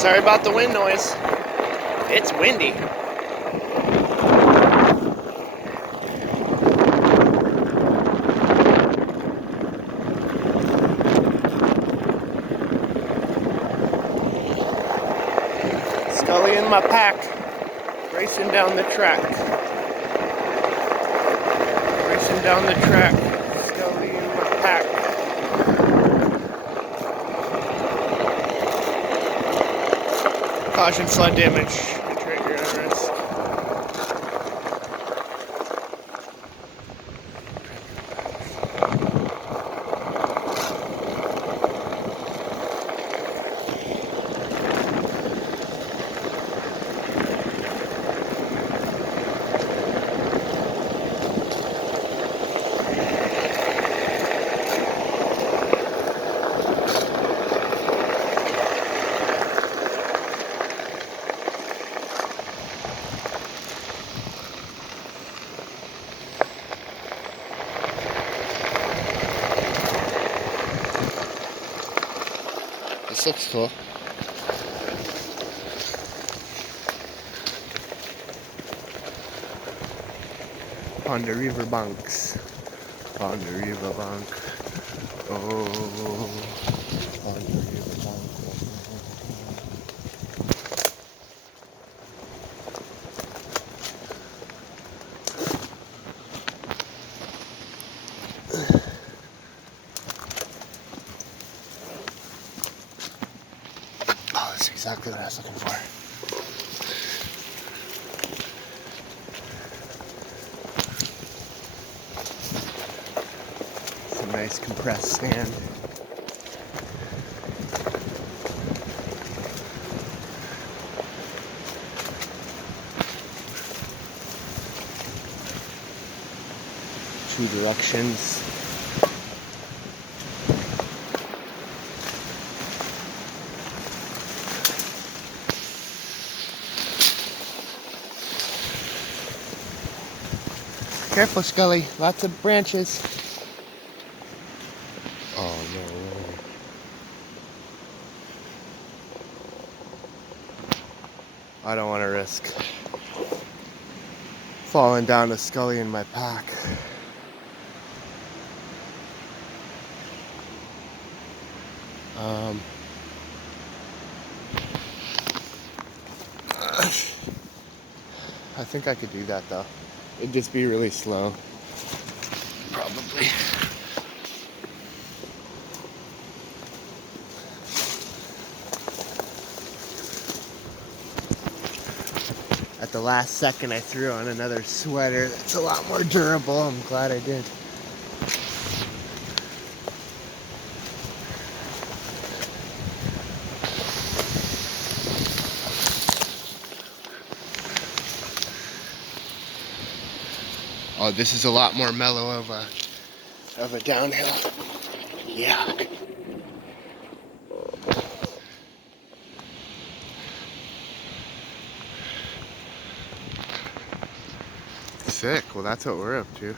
Sorry about the wind noise. It's windy. Scully in my pack, racing down the track. Racing down the track, Scully in my pack. Caution flood damage. Good trigger on risk. This looks cool. On the river banks. On the river bank. Oh, on the river bank. Oh, that's exactly what I was looking for. Some nice compressed sand. Two directions. Careful, Scully. Lots of branches. Oh, no. I don't want to risk falling down to Scully in my pack. I think I could do that though. It'd just be really slow. Probably. At the last second I threw on another sweater that's a lot more durable. I'm glad I did. Oh, this is a lot more mellow of a downhill. Yeah. Sick. Well, that's what we're up to.